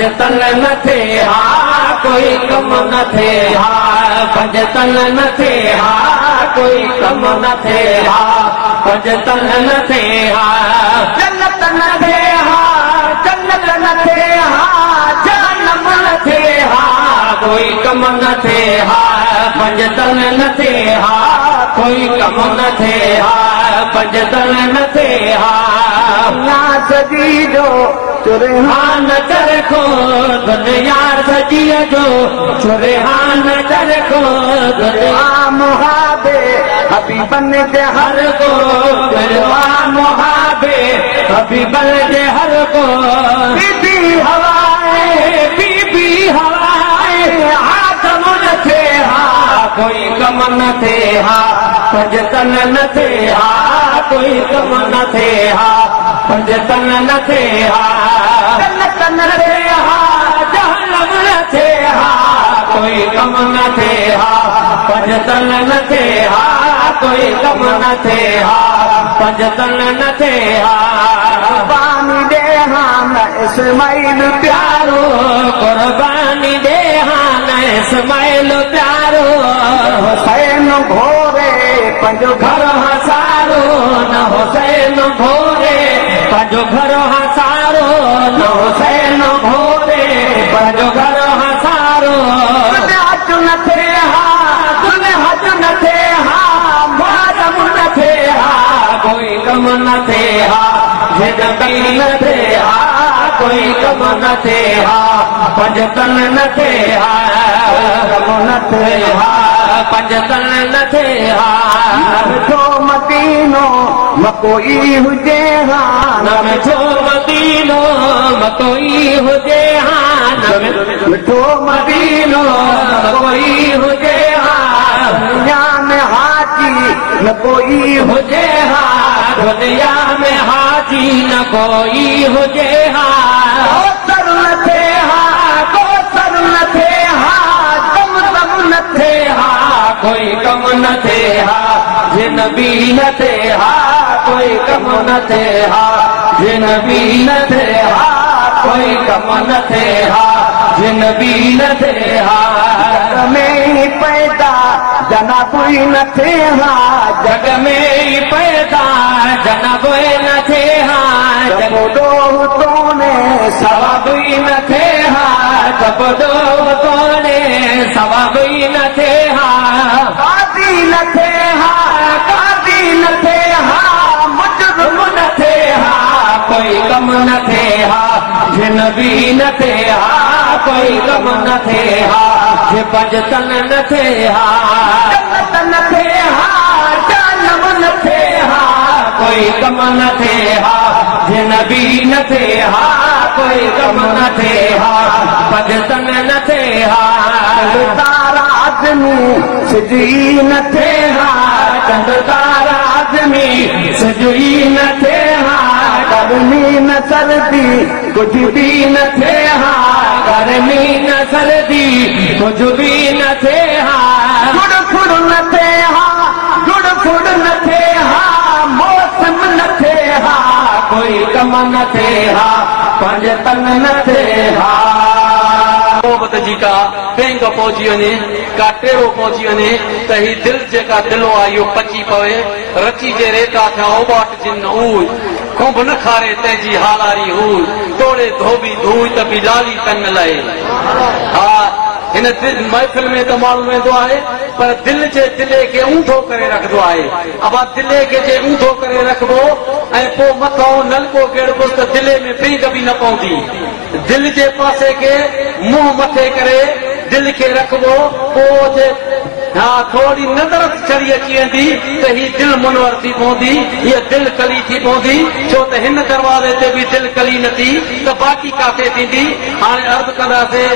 पंज तन न थे हा कोई कम न थे हा पंज तन न थे हा कोई कम न थे हा पंज तन न थे हा जन्नत न थे हा जन्नत न थे हा जहन्नम न थे हा कोई कम न थे हा पंज तन न थे हा कोई कम न थे हा पंज तन न थे हा सजी जो चुरहान चरखो दुनिया सजी जो चुरहान चरखो दुनिया मुहाबे हबीबन दे हर को दुनिया मुहाबे हबीबन दे हर को बीबी हवाए आदम न थे हा कोई कम न थे हा पंज तन न थे हा कोई कम न थे हा पंज तन न थे हा जन्नत न थे हा जहन्नम न थे हा कोई कम न थे हा पंज तन न थे हा कोई कम न थे हा पंज तन न थे हा कुर्बानी दे हान इस्माइल प्यारो कुर्बानी दे हान इस्माइल प्यारो हुसैन घोरे पंजो घर हसारो न हुसैन घोरे पंजो घर हसारो न हुसैन घोरे पंजो घर हसारो हज न थे हा तुने हज न थे हा मुहर्रम न थे हा कोई कम न थे हा जिन न थे हा कोई कम न थे हा पंज तन न थे हा कम न थे हा पंज तन न थे हा मिठो मदीनो मकोई हुजे हा न मिठो मदीनो मकोई हुजे हा न मिठो मदीनो मकोई हुजे हा दुनिया में हाजी न कोई हुजे हा दुनिया में हाजी न कोई हुजे हा कोसर न थे हा कोसर न थे हा दम दम न थे हा कोई कम न थे हा जिन भी न थे हा कोई कम न थे हा जिन भी न थे हा कोई कम न थे हा जिन भी न थे हा जग में ही पैदा जना कोई न थे हा जग में ही पैदा जना कोई न थे हा जब दो तोने सवाब ही न थे हा जब दो तोने सवाब ही न थे हा कादी न थे हा कादी न थे हा मुजरिम न थे हा कोई कम न थे हा जिन भी न थे हा कोई कम न थे हा जे पंज तन न थे हा जन्नत न थे हा जहन्नम न थे हा कोई कम न थे हा जिन भी न थे हा कोई कम न थे हा पंज तन न थे हा तारा आदमी सिजी न थे हा चंद तारा आदमी सिजी न थे हा गर्मी न सर्दी कुछ भी न थे हा गर्मी न सर्दी कुछ भी न थे हा गुड़ फुड़ न थे हा गुड़ फुड़ न थे हा मौसम न थे हा कोई कम न थे हा पंज तन न थे हा मोहब्बत जी का बैंक पहुंची वञे का टेड़ो पहुंची वञे त ही दिल जेका दिलो आहे इहो पची पवे रची जे रेता थिया ओबाट जिन उई खुंब न खारे तंहिंजी हालारी हुई तोड़े धोबी धोई त बिलाली तन लहे हा हिन महफ़िल में त माण्हू वेंदो आहे पर दिल जे दिले खे ऊंधो करे रखंदो आहे अबा दिले खे जे ऊंधो करे रखबो ऐं पोइ मथां नलको गेड़बो त दिले में पींग बि न पवंदी दिल जे पासे खे मुंहुं मथे करे दिल खे रखबो पोइ जे हा थोड़ी नज़र चढ़ी अची वेंदी त ही दिल मुनवर थी पवंदी हीअ दिल कली थी पवंदी छो त हिन दरवाज़े ते बि दिल कली न थी त बाक़ी काथे थींदी हाणे अर्ज़ु कंदासीं।